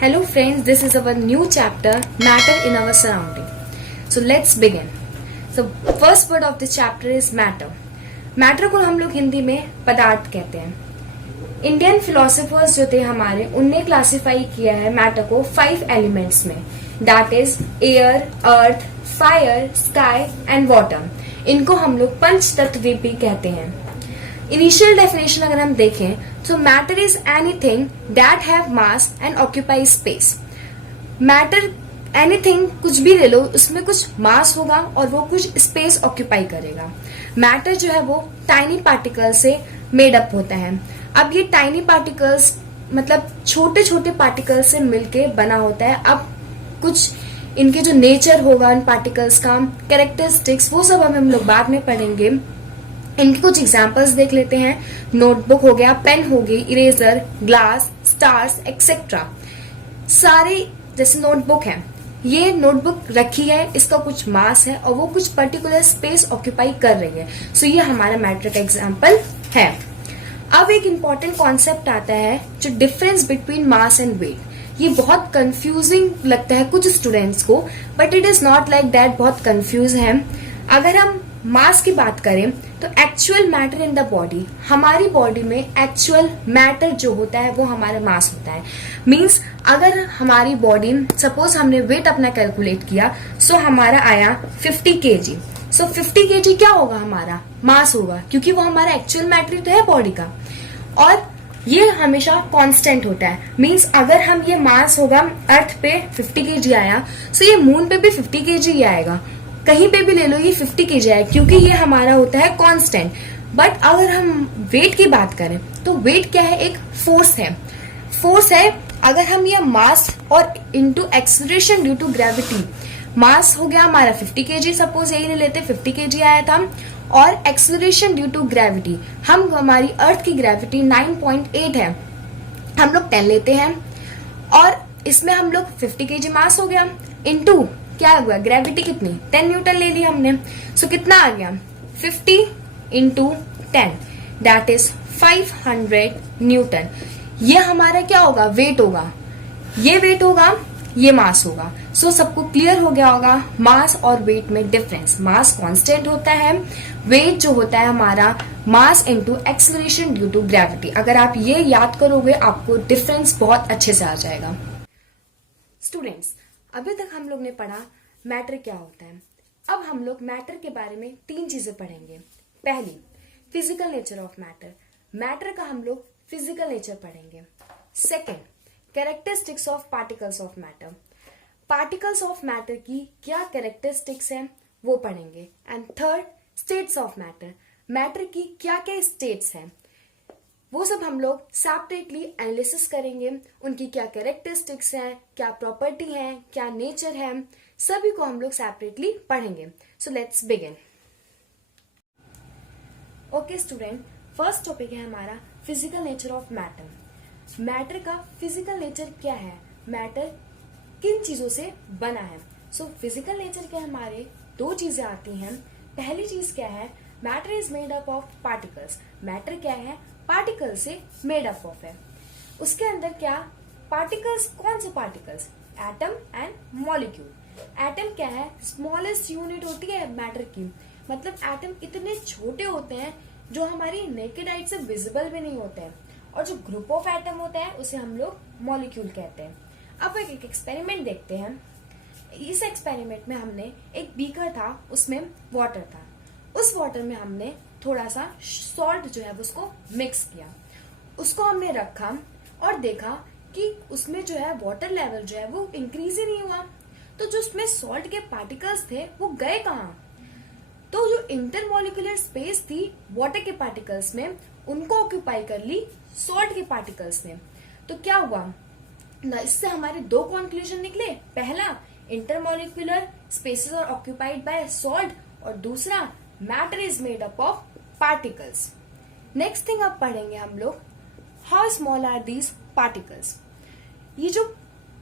Hello friends, this is our new chapter, Matter in our surrounding. So let's begin. So first word of the chapter is matter. Matter को हम लोग हिंदी में पदार्थ कहते हैं. Indian philosophers जो थे हमारे, उनने क्लासिफाई किया है मैटर को 5 एलिमेंट्स में. That is air, earth, fire, sky and water. इनको हम लोग पंच तत्व भी कहते हैं. इनिशियल डेफिनेशन अगर हम देखें तो matter is anything that have mass and occupy space. Matter anything कुछ भी ले लो, उसमें कुछ मास होगा और वो कुछ स्पेस ऑक्यूपाई करेगा. मैटर जो है वो टाइनी पार्टिकल से मेड अप होता है. अब ये टाइनी पार्टिकल्स मतलब छोटे छोटे पार्टिकल से मिलके बना होता है. अब कुछ इनके जो नेचर होगा इन पार्टिकल्स का, कैरेक्टरिस्टिक्स, वो सब हम लोग बाद में पढ़ेंगे. इनके कुछ एग्जाम्पल्स देख लेते हैं. नोटबुक हो गया, पेन हो गई, इरेजर, ग्लास, स्टार्स एक्सेट्रा. सारे जैसे नोटबुक है, ये नोटबुक रखी है, इसका कुछ मास है और वो कुछ पर्टिकुलर स्पेस ऑक्यूपाई कर रही है. सो ये हमारा मैटर का एग्जाम्पल है. अब एक इम्पॉर्टेंट कॉन्सेप्ट आता है जो difference between mass and weight. ये बहुत कंफ्यूजिंग लगता है कुछ स्टूडेंट्स को, but it is not like that. बहुत कंफ्यूज है. अगर हम मास की बात करें तो actual matter in the body, हमारी बॉडी में एक्चुअल मैटर जो होता है वो हमारा मास होता है. मींस अगर हमारी बॉडी, सपोज हमने वेट अपना कैलकुलेट किया, सो हमारा आया 50 kg. सो 50 kg क्या होगा, हमारा मास होगा, क्योंकि वो हमारा एक्चुअल मैटर तो है बॉडी का. और ये हमेशा कांस्टेंट होता है. मींस अगर हम ये मास होगा अर्थ पे 50 kg आया, सो ये मून पे भी 50 kg ही आएगा. कहीं पे भी ले लो ये 50 kg है, क्योंकि ये हमारा होता है कांस्टेंट. बट अगर हम वेट की बात करें तो वेट क्या है, एक फोर्स है. फोर्स है. अगर हम ये मास और into acceleration due to gravity, mass हो गया हमारा 50 kg, सपोज यही ले लेते 50 kg आया था, और एक्सेलरेशन ड्यू टू ग्रेविटी, हमारी अर्थ की ग्रेविटी 9.8 है, हम लोग 10 लेते हैं, और इसमें हम लोग 50 kg मास हो गया इनटू क्या हुआ, ग्रेविटी कितनी, 10 न्यूटन ले लिया हमने. सो कितना आ गया, 50 इंटू 10, दैट इज 500 न्यूटन. ये हमारा क्या होगा, वेट होगा. ये वेट होगा, ये मास होगा. सो सबको क्लियर हो गया होगा मास और वेट में डिफरेंस. मास कांस्टेंट होता है, वेट जो होता है हमारा mass into acceleration due to gravity. अगर आप ये याद करोगे आपको डिफरेंस बहुत अच्छे से आ जाएगा. स्टूडेंट्स, अभी तक हम लोग ने पढ़ा मैटर क्या होता है. अब हम लोग मैटर के बारे में 3 चीजें पढ़ेंगे. पहली, physical nature of matter. Matter का हम लोग फिजिकल नेचर पढ़ेंगे. Second, characteristics of particles of matter. Particles of matter की क्या कैरेक्टरिस्टिक्स हैं वो पढ़ेंगे. And third, states of matter. Matter की क्या क्या स्टेट्स हैं वो सब हम लोग सेपरेटली एनालिसिस करेंगे. उनकी क्या कैरेक्टरिस्टिक्स हैं, क्या प्रॉपर्टी हैं, क्या नेचर है, सभी को हम लोग सेपरेटली पढ़ेंगे. So let's begin. Okay student, first topic है हमारा physical nature of matter. Matter का फिजिकल नेचर क्या है, मैटर किन चीजों से बना है. सो फिजिकल नेचर के हमारे 2 चीजें आती हैं. पहली चीज क्या है, matter is made up of particles. Matter क्या है, पार्टिकल से मेड अप ऑफ है. उसके अंदर क्या पार्टिकल्स, कौन से particles, atom and molecule. Atom क्या है, स्मॉलेस्ट यूनिट होती है मैटर की. मतलब एटम इतने छोटे होते हैं जो हमारी नेकेड आइट से विजिबल भी नहीं होते हैं. और जो ग्रुप ऑफ एटम होता है उसे हम लोग मॉलिक्यूल कहते हैं. अब एक एक्सपेरिमेंट देखते हैं. इस एक्सपेरिमेंट में हमने एक बीकर था, उसमें वाटर था. उस वाटर में हमने थोड़ा सा सॉल्ट जो है उसको मिक्स किया. उसको हमने रखा और देखा कि उसमें जो है वाटर लेवल जो है वो इंक्रीज ही नहीं हुआ. तो जो उसमें सॉल्ट के पार्टिकल्स थे वो गए कहाँ. तो जो इंटरमॉलिक्यूलर स्पेस थी वाटर के पार्टिकल्स में, उनको ऑक्यूपाई कर ली सॉल्ट के पार्टिकल्स ने. तो क्या हुआ ना, इससे हमारे 2 कंक्लूजन निकले. पहला, intermolecular spaces are occupied by salt, और दूसरा, matter is made up of particles. Next thing अब पढ़ेंगे हम लोग, how small are these particles. ये जो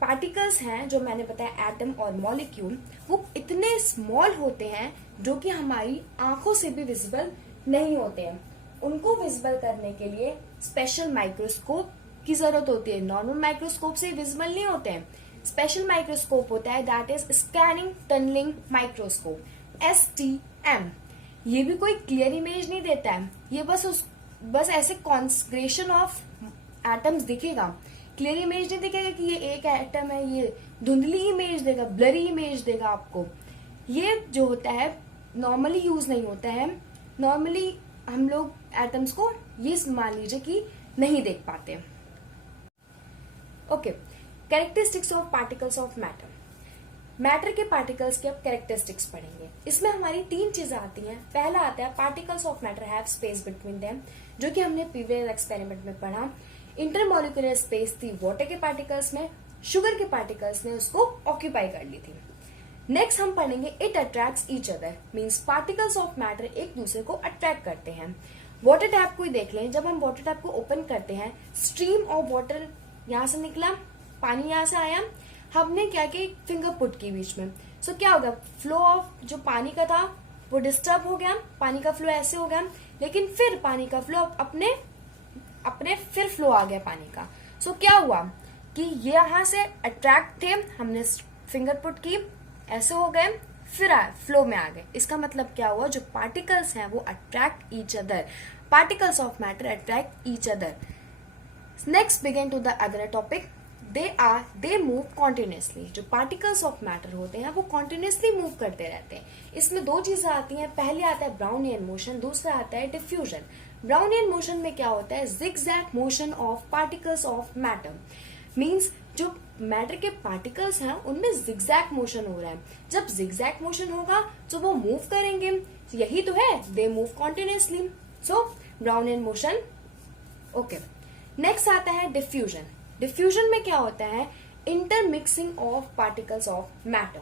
पार्टिकल्स हैं जो मैंने बताया एटम और मॉलिक्यूल, वो इतने स्मॉल होते हैं जो कि हमारी आंखों से भी विजिबल नहीं होते हैं. उनको विजिबल करने के लिए स्पेशल माइक्रोस्कोप की जरूरत होती है। नॉर्मल माइक्रोस्कोप से विजिबल नहीं होते हैं। स्पेशल माइक्रोस्कोप होता है, that is scanning tunnelling microscope, STM। ये भी कोई क्लियर इमेज नहीं देता है, ये बस ऐसे कॉन्सेंट्रेशन ऑफ एटम्स दिखेगा, क्लियर इमेज नहीं दिखेगा कि ये एक एटम है, ये धुंधली इमेज देगा, ब्लरी इमेज देगा आपको। ये जो होता है नॉर्मली यूज नहीं होता है। नॉर्मली हम लोग एटम्स को ये मान लीजिए कि नहीं देख पाते। Okay, characteristics of particles of matter. Matter के पार्टिकल्स के अब कैरेक्टरिस्टिक्स पढ़ेंगे। इसमें हमारी 3 चीजें आती हैं। पहला आता है particles of matter have space between them, जो कि हमने प्रीवियस एक्सपेरिमेंट में पढ़ा। इंटरमोलिकुलर स्पेस थी वाटर के पार्टिकल्स में, शुगर के पार्टिकल्स ने उसको ऑक्यूपाई कर ली थी। नेक्स्ट हम पढ़ेंगे it attracts each other, means particles of matter एक दूसरे को अट्रैक्ट करते हैं। वाटर टैप को ही देख लें, जब हम वाटर टैप को ओपन करते हैं, स्ट्रीम ऑफ वाटर यहां से निकला, पानी यहां से आया, हमने क्या किया, फिंगर पुट की बीच में। सो क्या होगा, फ्लो ऑफ जो पानी का था वो डिस्टर्ब हो गया, पानी का फ्लो ऐसे हो गया, लेकिन फिर पानी का फ्लो अपने फिर फ्लो आ गया पानी का। सो क्या हुआ कि ये यहां से अट्रैक्ट थे, हमने फिंगर पुट की, ऐसे हो गए, फिर फ्लो में आ गए। इसका मतलब क्या हुआ, जो पार्टिकल्स हैं वो attract each other, particles of matter attract each other. Next begin to the other topic, they move continuously. जो पार्टिकल्स ऑफ मैटर होते हैं वो कॉन्टिन्यूसली मूव करते रहते हैं। इसमें 2 चीजें आती हैं, पहले आता है ब्राउनियन मोशन, दूसरा आता है डिफ्यूजन। ब्राउनियन मोशन में क्या होता है, zigzag motion of particles of matter, means जो मैटर के पार्टिकल्स हैं उनमें जिगजैग मोशन हो रहा है। जब जिगजैग मोशन होगा तो वो मूव करेंगे, यही तो है, दे मूव कॉन्टिन्यूसली, सो ब्राउनियन मोशन। ओके, नेक्स्ट आता है डिफ्यूजन। डिफ्यूजन में क्या होता है, intermixing of particles of matter.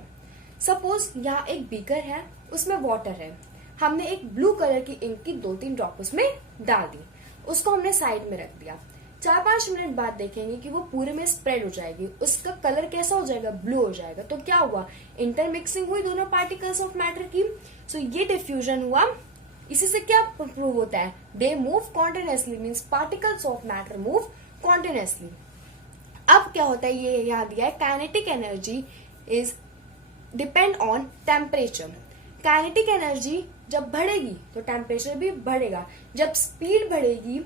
Suppose यहाँ एक बीकर है, उसमें वाटर है, हमने एक ब्लू कलर की इंक की 2-3 ड्रॉप उसमें डाल दी, उसको हमने साइड में रख दिया। 4-5 मिनट बाद देखेंगे कि वो पूरे में स्प्रेड हो जाएगी, उसका कलर कैसा हो जाएगा, ब्लू हो जाएगा। तो क्या हुआ, इंटरमिक्सिंग हुई दोनों पार्टिकल्स ऑफ मैटर की। सो ये डिफ्यूजन हुआ। इसी से क्या प्रूव होता है, दे move continuously, means particles of matter move continuously. अब क्या होता है, ये यहाँ दिया है, kinetic energy is depend on temperature. Kinetic energy जब बढ़ेगी तो टेम्परेचर भी बढ़ेगा, जब स्पीड बढ़ेगी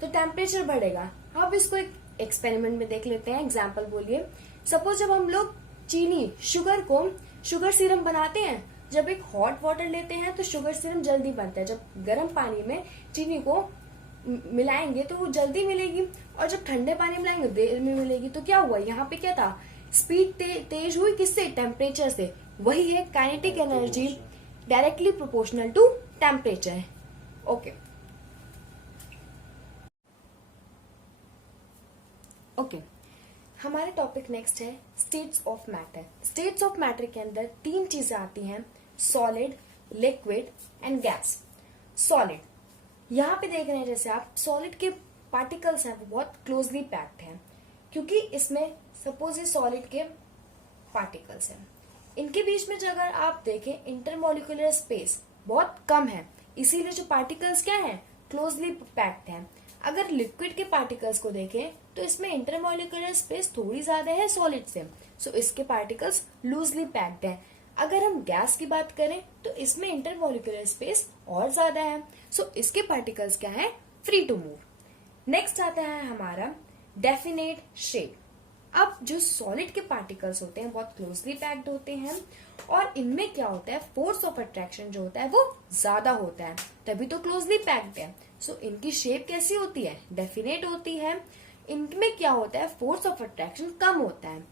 तो टेम्परेचर बढ़ेगा। अब इसको एक एक्सपेरिमेंट में देख लेते हैं, एग्जाम्पल बोलिए। सपोज जब हम लोग चीनी शुगर सिरम बनाते हैं, जब एक हॉट वाटर लेते हैं तो शुगर सिरम जल्दी बनता है, जब गर्म पानी में चीनी को मिलाएंगे तो वो जल्दी मिलेगी, और जब ठंडे पानी मिलाएंगे देर में मिलेगी। तो क्या हुआ, यहाँ पे क्या था, स्पीड तेज हुई, किससे, टेम्परेचर से। वही है kinetic energy, directly proportional to temperature. Okay okay, हमारे टॉपिक नेक्स्ट है states of matter. States of matter के अंदर 3 चीजें आती हैं, solid, liquid and gas. Solid, यहाँ पे देख रहे हैं जैसे आप, सॉलिड के पार्टिकल्स हैं वो बहुत क्लोजली पैक्ड हैं, क्योंकि इसमें सपोज ये सॉलिड के पार्टिकल्स हैं, इनके बीच में जो अगर आप देखें इंटरमोलिकुलर स्पेस बहुत कम है, इसीलिए जो पार्टिकल्स क्या हैं, क्लोजली पैक्ड हैं। अगर लिक्विड के पार्टिकल्स को देखें तो इसमें इंटरमोलिकुलर स्पेस थोड़ी ज्यादा है सॉलिड से, सो इसके पार्टिकल्स लूजली पैक्ड हैं। अगर हम गैस की बात करें तो इसमें इंटरमोलिकुलर स्पेस और ज्यादा है, सो इसके पार्टिकल्स क्या है, फ्री टू मूव। नेक्स्ट आता है हमारा डेफिनेट शेप। अब जो सॉलिड के पार्टिकल्स होते हैं बहुत क्लोजली पैक्ड होते हैं, और इनमें क्या होता है, फोर्स ऑफ अट्रैक्शन जो होता है वो ज्यादा होता है, तभी तो क्लोजली पैक्ड है। सो इनकी शेप कैसी होती है, डेफिनेट होती है। इनमें क्या होता है, फोर्स ऑफ अट्रैक्शन कम होता है,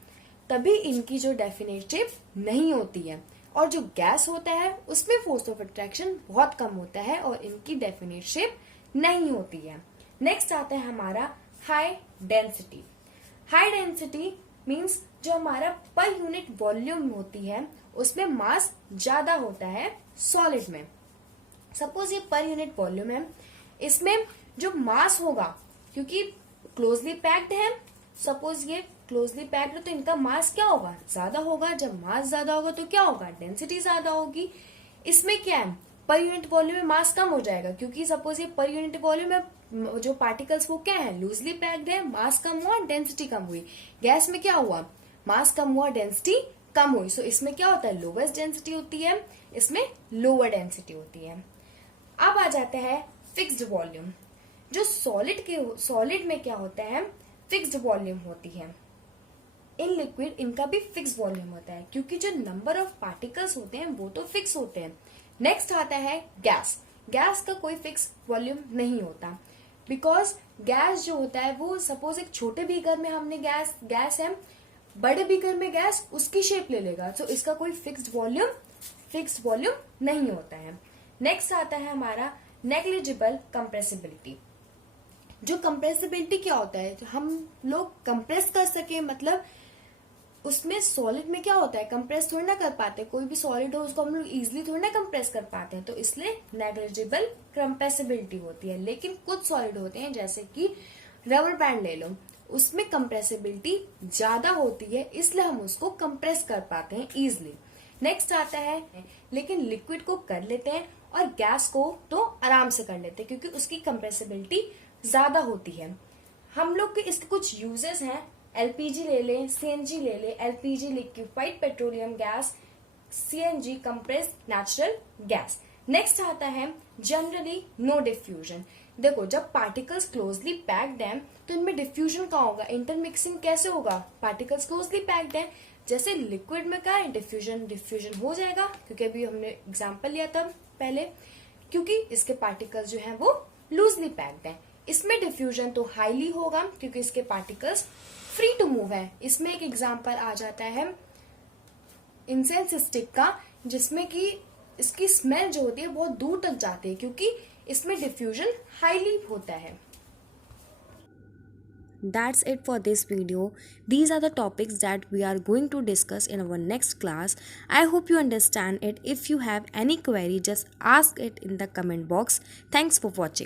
तभी इनकी जो डेफिनेट शेप नहीं होती है। और जो गैस होता है उसमें फोर्स ऑफ अट्रैक्शन बहुत कम होता है और इनकी डेफिनेट शेप नहीं होती है। नेक्स्ट आता है हमारा high density. High density means जो हमारा पर यूनिट वॉल्यूम होती है उसमें मास ज्यादा होता है सॉलिड में। सपोज ये पर यूनिट वॉल्यूम है, इसमें जो मास होगा, क्योंकि क्लोजली पैक्ड है, सपोज ये क्लोजली पैक्ड है तो इनका मास क्या होगा, ज्यादा होगा। जब मास ज्यादा होगा तो क्या होगा, डेंसिटी ज्यादा होगी। इसमें क्या है, पर यूनिट वॉल्यूम में मास कम हो जाएगा, क्योंकि सपोज ये पर यूनिट वॉल्यूम में जो पार्टिकल्स वो क्या है, लूजली पैक्ड है, मास कम हुआ, डेंसिटी कम हुई। गैस में क्या हुआ, मास कम हुआ, डेंसिटी कम हुई। सो इसमें क्या होता है, लोवेस्ट डेंसिटी होती है, इसमें लोअर डेंसिटी होती है। अब आ जाते हैं फिक्स्ड वॉल्यूम। जो सॉलिड में क्या होता है, फिक्स्ड वॉल्यूम होती है। इन लिक्विड इनका भी फिक्स वॉल्यूम होता है, क्योंकि जो नंबर ऑफ पार्टिकल्स होते हैं वो तो फिक्स होते हैं। नेक्स्ट आता है गैस। गैस का कोई फिक्स वॉल्यूम नहीं होता, बिकॉज गैस जो होता है वो सपोज एक छोटे बीकर में हमने गैस है, बड़े बीकर में गैस उसकी शेप ले लेगा। तो इसका कोई फिक्स्ड वॉल्यूम नहीं होता है। नेक्स्ट आता है हमारा नेग्लिजिबल कंप्रेसिबिलिटी। जो कंप्रेसिबिलिटी क्या होता है, तो हम लोग कंप्रेस कर सके, मतलब उसमें सॉलिड में क्या होता है, कंप्रेस थोड़ी ना कर पाते। कोई भी सॉलिड हो उसको हम लोग इजिली थोड़ी ना कंप्रेस कर पाते हैं, तो इसलिए नेग्लिजिबल कंप्रेसिबिलिटी होती है। लेकिन कुछ सॉलिड होते हैं जैसे कि रबर बैंड ले लो, उसमें कंप्रेसिबिलिटी ज्यादा होती है, इसलिए हम उसको कंप्रेस कर पाते हैं इजिली। नेक्स्ट आता है, लेकिन लिक्विड को कर लेते हैं और गैस को तो आराम से कर लेते हैं, क्योंकि उसकी कंप्रेसिबिलिटी ज्यादा होती है। हम लोग के इसके कुछ यूजेस हैं, एलपीजी ले लें, सीएनजी ले लें। LPG liquefied petroleum gas, CNG compressed natural gas. Next आता है जनरली नो डिफ्यूजन। देखो, जब पार्टिकल्स क्लोजली पैक्ड हैं तो इनमें डिफ्यूजन कहाँ होगा, इंटरमिक्सिंग कैसे होगा, पार्टिकल्स क्लोजली पैक्ड हैं। जैसे लिक्विड में क्या है, डिफ्यूजन हो जाएगा, क्योंकि अभी हमने एग्जाम्पल लिया था पहले, क्योंकि इसके पार्टिकल्स जो हैं वो लूजली पैक्ड हैं। इसमें डिफ्यूजन तो हाईली होगा, क्योंकि इसके पार्टिकल्स फ्री टू मूव है। इसमें एक एग्जाम्पल आ जाता है इंसेंस स्टिक का, जिसमें कि इसकी स्मेल जो होती है बहुत दूर तक जाती है, क्योंकि इसमें डिफ्यूजन हाईली होता है। That's it for this video. These are the topics that we are going to discuss in our next class. I hope you understand it. If you have any query, just ask it in the comment box. Thanks for watching.